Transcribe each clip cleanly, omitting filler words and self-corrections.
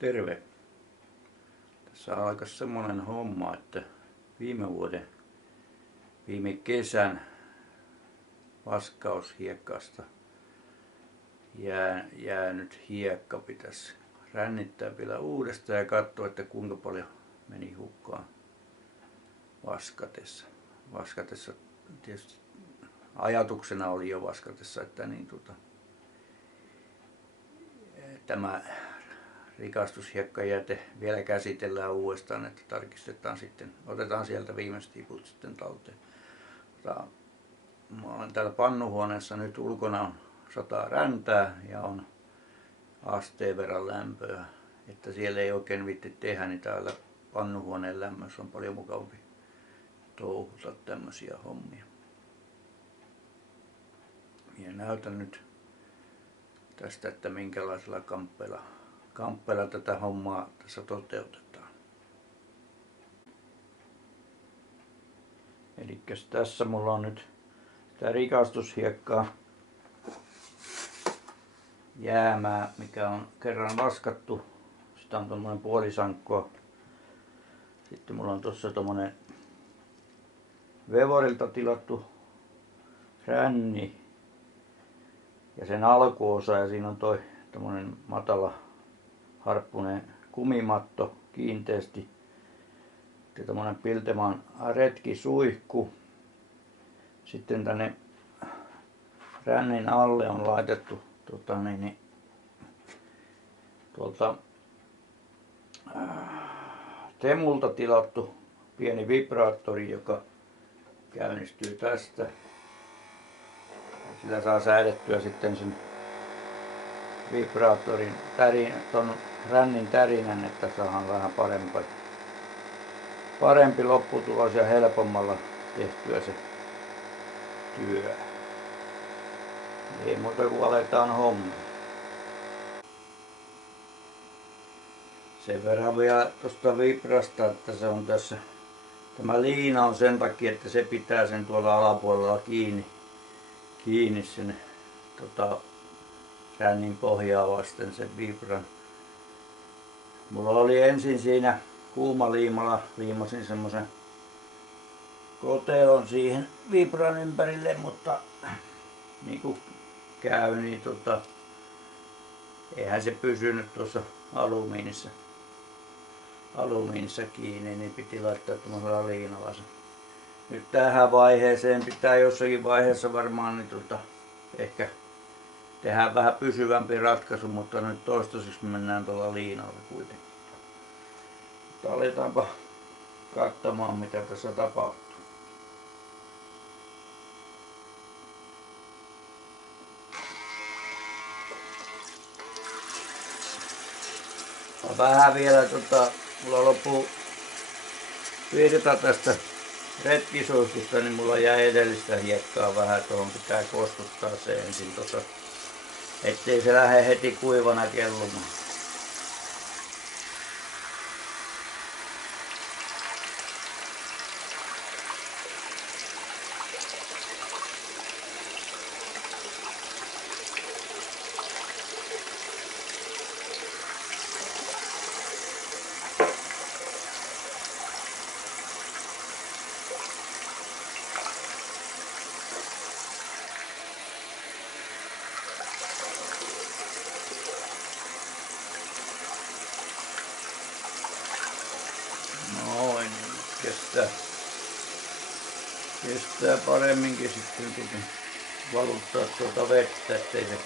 Terve! Tässä alkoi semmonen homma, että viime kesän vaskaushiekasta jäänyt hiekka pitäisi rännittää vielä uudestaan ja katsoa, että kuinka paljon meni hukkaan vaskatessa. Tietysti ajatuksena oli jo vaskatessa, että tämä rikastushiekkajäte vielä käsitellään uudestaan, että tarkistetaan sitten, otetaan sieltä viimeiset tiput sitten talteen. Mä olen täällä pannuhuoneessa nyt, ulkona on 100 räntää ja on asteen verran lämpöä, että siellä ei oikein viitti tehdä, niin täällä pannuhuoneen lämmössä on paljon mukavampi touhuta tämmöisiä hommia. Ja näytän nyt tästä, että minkälaisella kamppeella tätä hommaa tässä toteutetaan. Eli tässä mulla on nyt tämä rikastushiekkaa jäämää, mikä on kerran vaskattu. Sitä on tommonen puolisankkoa. Sitten mulla on tossa tommonen Vevorilta tilattu ränni ja sen alkuosa, ja siinä on toi tommonen matala harppunen kumimatto kiinteästi. Sitten tommonen Piltemaan retkisuihku. Sitten tänne rännin alle on laitettu tuolta Temulta tilattu pieni vibraattori, joka käynnistyy tästä. Sillä saa säädettyä sitten sen vibraattorin ton rännin tärinän, että saadaan vähän parempi lopputulos ja helpommalla tehtyä se työ. Ei muuta kuin aletaan homma. Sen verran vielä tuosta vibrasta, että se on tässä. Tämä liina on sen takia, että se pitää sen tuolla alapuolella kiinni sen rännin pohjaa vasten sen vibran. Mulla oli ensin siinä kuumaliimalla, liimasin semmosen kotelon siihen vibran ympärille, mutta niin kuin käy, niin eihän se pysynyt tuossa alumiinissa kiinni, niin piti laittaa tämmöisellä liinalla se. Nyt tähän vaiheeseen pitää jossakin vaiheessa varmaan niin ehkä tehdään vähän pysyvämpi ratkaisu, mutta nyt toistaiseksi mennään tuolla liinalla kuitenkin. Mutta aletaanpa katsomaan, mitä tässä tapahtuu. Vähän vielä mulla loppuu virta tästä retkisuihkusta, niin mulla jäi edellistä hiekkaa vähän, tuohon pitää kostuttaa se ensin ettei se lähde heti kuivana kellumaan. Noin, kestää paremminkin sitten valuttaa tuota vettä, ettei se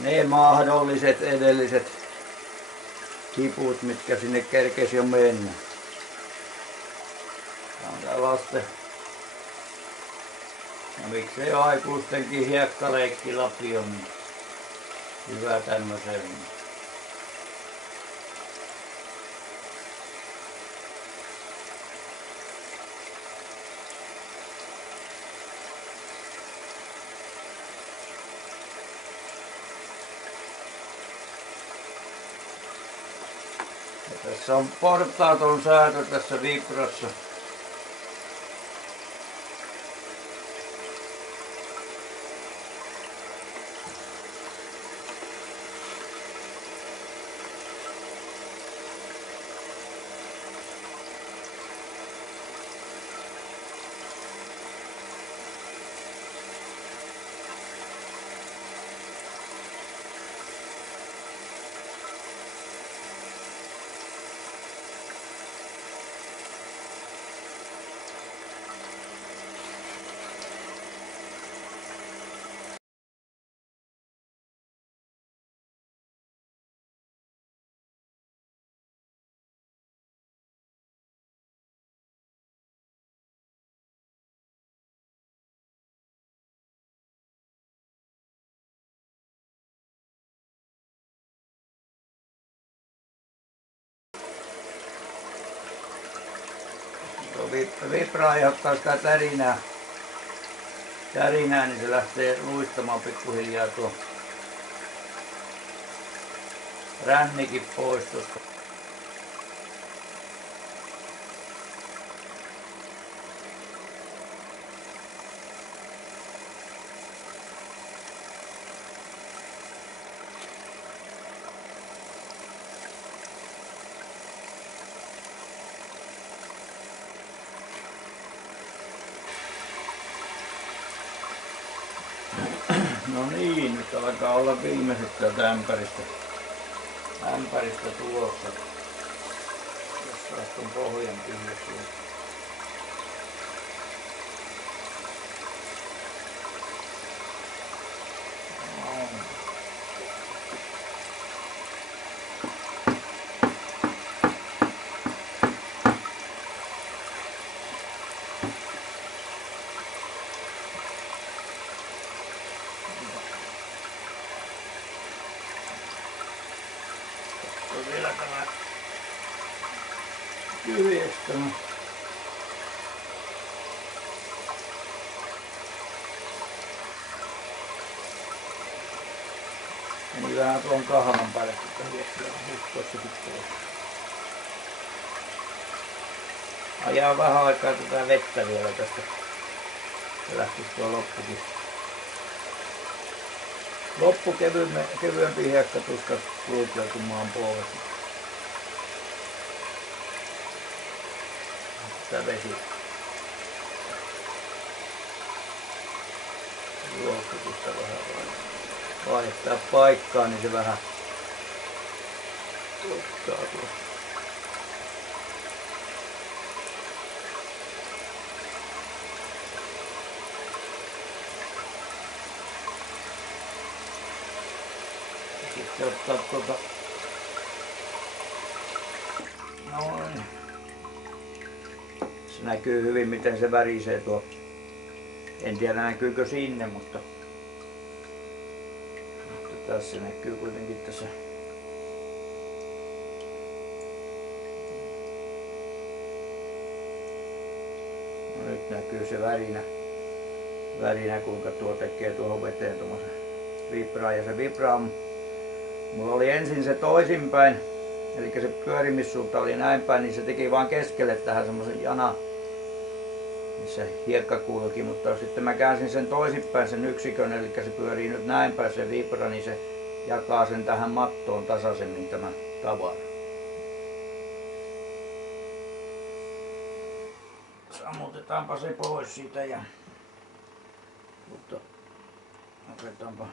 ne mahdolliset edelliset kiput, mitkä sinne kerkesi jo mennä. Tää on tää lasten ja miksei aikuistenkin hiekkaleikki on hyvä tämmöseen. Tässä on portaaton säätö tässä vibrassa. Tuo vibra aiheuttaa sitä tärinää, niin se lähtee luistamaan pikkuhiljaa tuo rännikin pois tuosta. No niin, nyt alkaa olla viimeiset täältä ämpäristä tulossa. Jos saisi tuon pohjan tyhjäksi. Vielä tämä tyhjästämä. Meni vähän tuon kahvan päälle, että hiekkiä tuossakin tuossa. Ajaa vähän aikaa tätä vettä vielä tästä. Se lähtisi tuo loppukin. Loppu kevyempi hiekkatuska kulkeutumaan pois. Tää vesi juoksutusta vähän vaihtaa paikkaa, niin se vähän ottaa tuosta. Sitten ottaa tuota noin. Se näkyy hyvin miten se värisee tuo. En tiedä näkyykö sinne, mutta tässä näkyy kuitenkin tässä. No nyt näkyy se värinä kuinka tuo tekee tuohon veteen tuommoisen vibraa. Ja se vibra on, mulla oli ensin se toisinpäin, eli se pyörimissuunta oli näin päin, niin se teki vaan keskelle tähän semmoisen jana, missä hiekka kulki, mutta sitten mä käänsin sen toisinpäin sen yksikön, eli se pyörii nyt näin päin se vibra, niin se jakaa sen tähän mattoon tasaisemmin tämän tavaran. Sammutetaanpa se pois siitä ja otetaanpa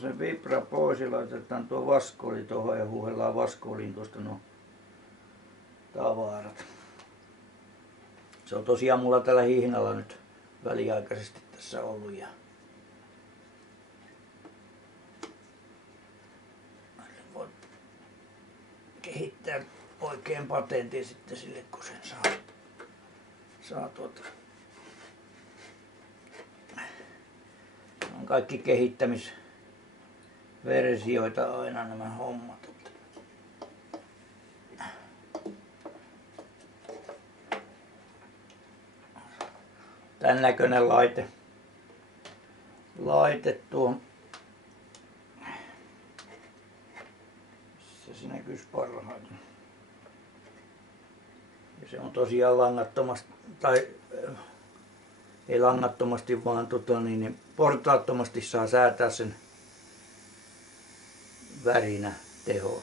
se vibra pois ja laitetaan tuo vaskooli tuohon ja huuhellaan vaskooliin tuosta nuo tavarat. Se on tosiaan mulla tällä hihnalla nyt väliaikaisesti tässä ollut ja voi kehittää oikein patentin sitten sille kun sen saa tuota. On kaikki kehittämisversioita aina nämä hommat. Tän näköinen laite tuo. Se näkyisi parhaiten. Ja se on tosiaan langattomasti, tai ei langattomasti vaan portaattomasti saa säätää sen värinä tehoa.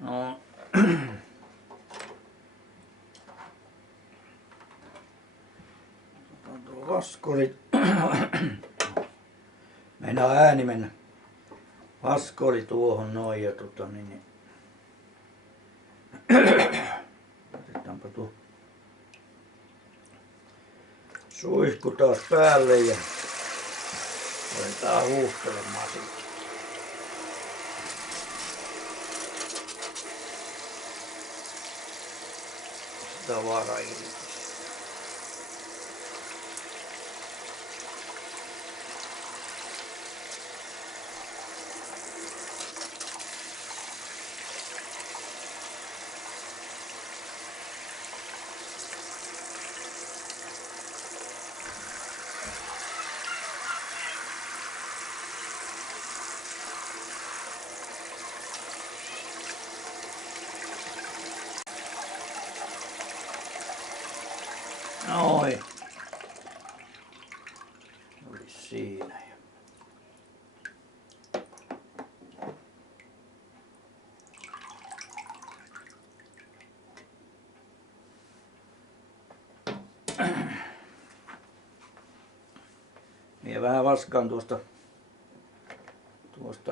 No. Tuo vaskoli. Meinaa ääni mennä. Vaskoli tuohon noin ja otetaanpa tuo suihku taas päälle ja aletaan huuhtelemaan siitä. tavara irti. Noin. Oli siinä. Minä vähän vaskaan tuosta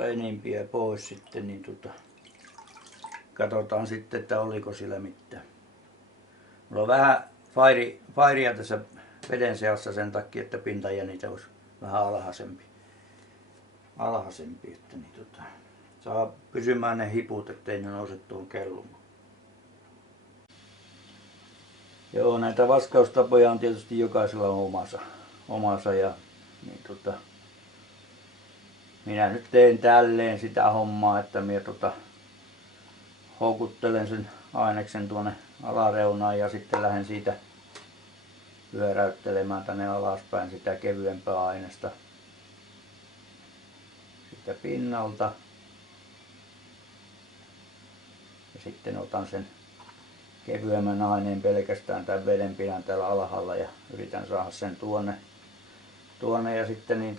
enimpiä pois sitten, niin katsotaan sitten, että oliko sillä mitään. Mulla on vähän fairia tässä veden seassa sen takia, että pintajännite olisi vähän alhaisempi, että saa pysymään ne hiput, ettei ne nouse tuon kellumaan. Joo, näitä vaskaustapoja on tietysti jokaisella omansa ja niin minä nyt teen tälleen sitä hommaa, että minä houkuttelen sen aineksen tuonne alareunaan ja sitten lähden siitä pyöräyttelemään tänne alaspäin sitä kevyempää aineesta siitä pinnalta. Ja sitten otan sen kevyemmän aineen pelkästään tämän veden pidän täällä alhaalla ja yritän saada sen tuonne ja sitten niin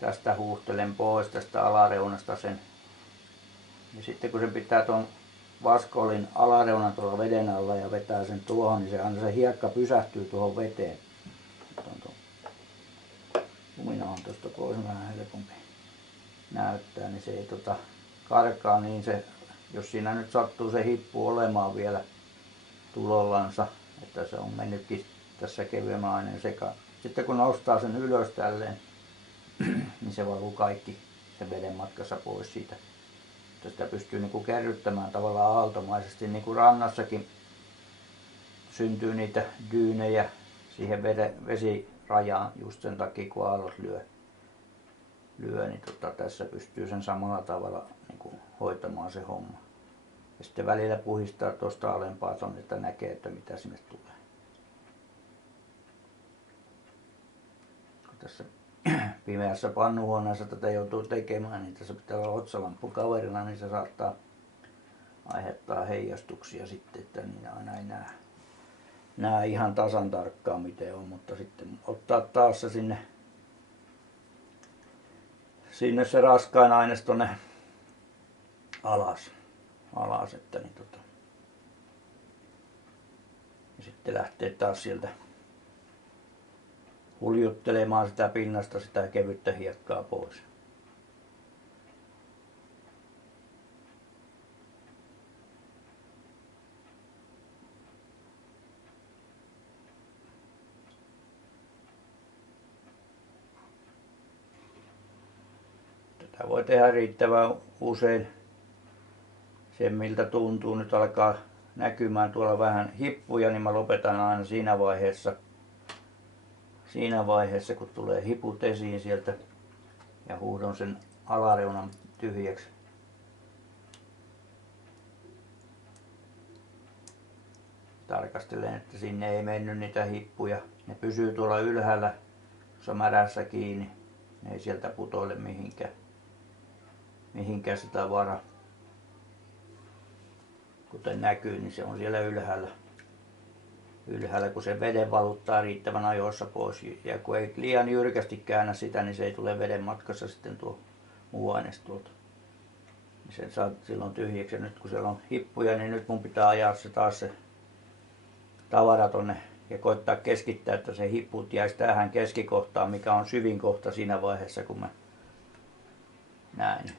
tästä huuhtelen pois tästä alareunasta sen. Ja sitten kun se pitää tuon vaskoolin alareunan tuolla veden alla ja vetää sen tuohon, niin aina se hiekka pysähtyy tuohon veteen. Lumina on tuosta pois vähän helpompi näyttää, niin se ei karkaa, niin se, jos siinä nyt sattuu se hippu olemaan vielä tulollansa, että se on mennytkin tässä kevyemmän aineen sekaan. Sitten kun nostaa sen ylös tälleen, niin se valuu kaikki sen veden matkassa pois siitä. Että sitä pystyy niin kuin kerryttämään tavallaan aaltomaisesti, niin kuin rannassakin syntyy niitä dyynejä siihen vesirajaan just sen takia kun aallot lyö niin tässä pystyy sen samalla tavalla niin kuin hoitamaan se homma. Ja sitten välillä puhistaa tuosta alempaa tonne, että näkee, että mitä sinne tulee. Kun tässä pimeässä pannuhuoneessa tätä joutuu tekemään, niin tässä pitää olla otsalamppu kaverina, niin se saattaa aiheuttaa heijastuksia sitten, että niin aina ei näe ihan tasan tarkkaan miten on, mutta sitten ottaa taas se sinne se raskain aines tonne alas että niin ja sitten lähtee taas sieltä huljuttelemaan sitä pinnasta sitä kevyttä hiekkaa pois. Tätä voi tehdä riittävän usein. Sen miltä tuntuu, nyt alkaa näkymään tuolla vähän hippuja, niin mä lopetan aina siinä vaiheessa kun tulee hiput esiin sieltä ja huuhdon sen alareunan tyhjäksi. Tarkastelen, että sinne ei mennyt niitä hippuja. Ne pysyy tuolla ylhäällä, jos on märässä kiinni. Ne ei sieltä putoile mihinkään sitä vara. Kuten näkyy, niin se on siellä ylhäällä kun se veden valuttaa riittävän ajoissa pois. Ja kun ei liian jyrkästi käännä sitä, niin se ei tule veden matkassa sitten tuo muu aines tuolta. Sen saa silloin tyhjäksi. Ja nyt kun siellä on hippuja, niin nyt mun pitää ajaa se taas se tavara tonne ja koittaa keskittää, että se hipput jäisi tähän keskikohtaan, mikä on syvin kohta siinä vaiheessa, kun mä näin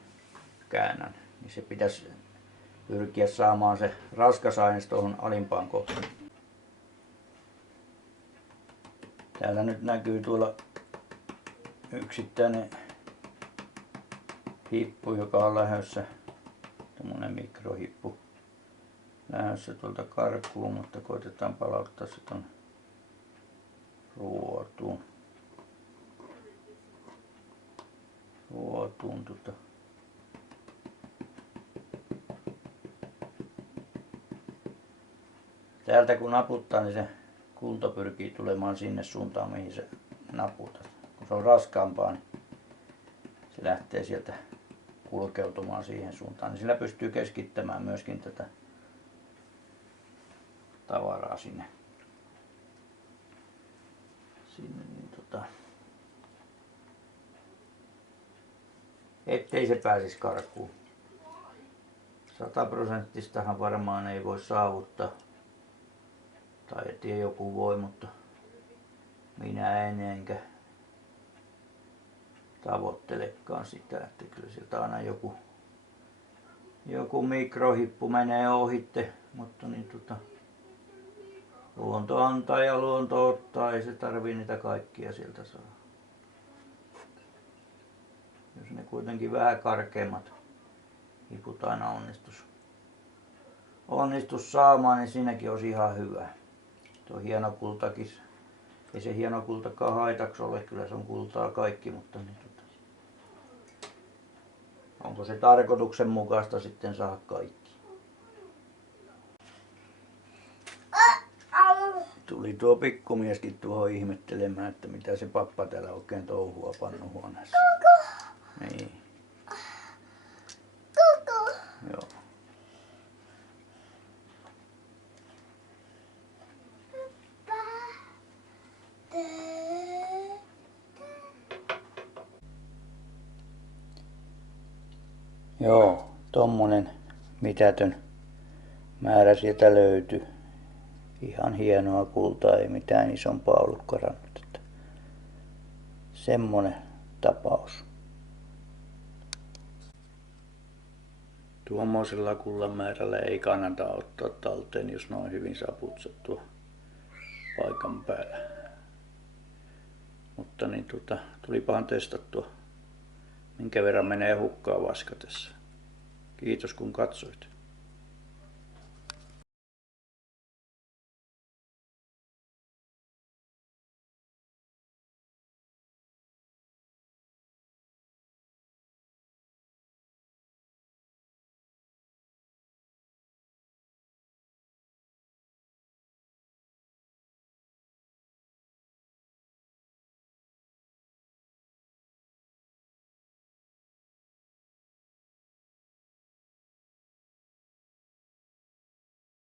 käännän. Niin se pitäisi pyrkiä saamaan se raskas aines tuohon alimpaan kohtaan. Täällä nyt näkyy tuolla yksittäinen hippu, joka on lähdössä, tämmönen mikrohippu. lähdössä tuolta karkuun, mutta koitetaan palauttaa se ton ruotuun. Täältä kun naputtaa, niin se kulta pyrkii tulemaan sinne suuntaan, mihin se naputat. Kun se on raskaampaa, niin se lähtee sieltä kulkeutumaan siihen suuntaan, niin sillä pystyy keskittämään myöskin tätä tavaraa sinne niin ettei se pääsisi karkuun. 100% varmaan ei voi saavuttaa, tai et tiedä, joku voi, mutta minä en enkä tavoittelekaan sitä, että kyllä sieltä aina joku mikrohippu menee ohitte, mutta niin luonto antaa ja luonto ottaa, ei se tarvii niitä kaikkia sieltä saada. Jos ne kuitenkin vähän karkeammat hiput aina onnistus saamaan, niin siinäkin olisi ihan hyvä. Tuo hienokultakin, ei se hienokultakaan haitaksi ole, kyllä se on kultaa kaikki, mutta niin onko se tarkoituksenmukaista sitten saada kaikki. Tuli tuo pikkumieskin tuohon ihmettelemään, että mitä se pappa täällä oikein touhua pannuhuoneessa. Niin. Joo. Joo, tommonen mitätön määrä sieltä löytyi. Ihan hienoa kultaa, ei mitään isompaa ollut karannut. Semmonen tapaus. Tuommoisella kullan määrällä ei kannata ottaa talteen, jos noin hyvin saa putsattua paikan päällä. Mutta niin tulipahan testattua, minkä verran menee hukkaan vaskatessa. Kiitos kun katsoit.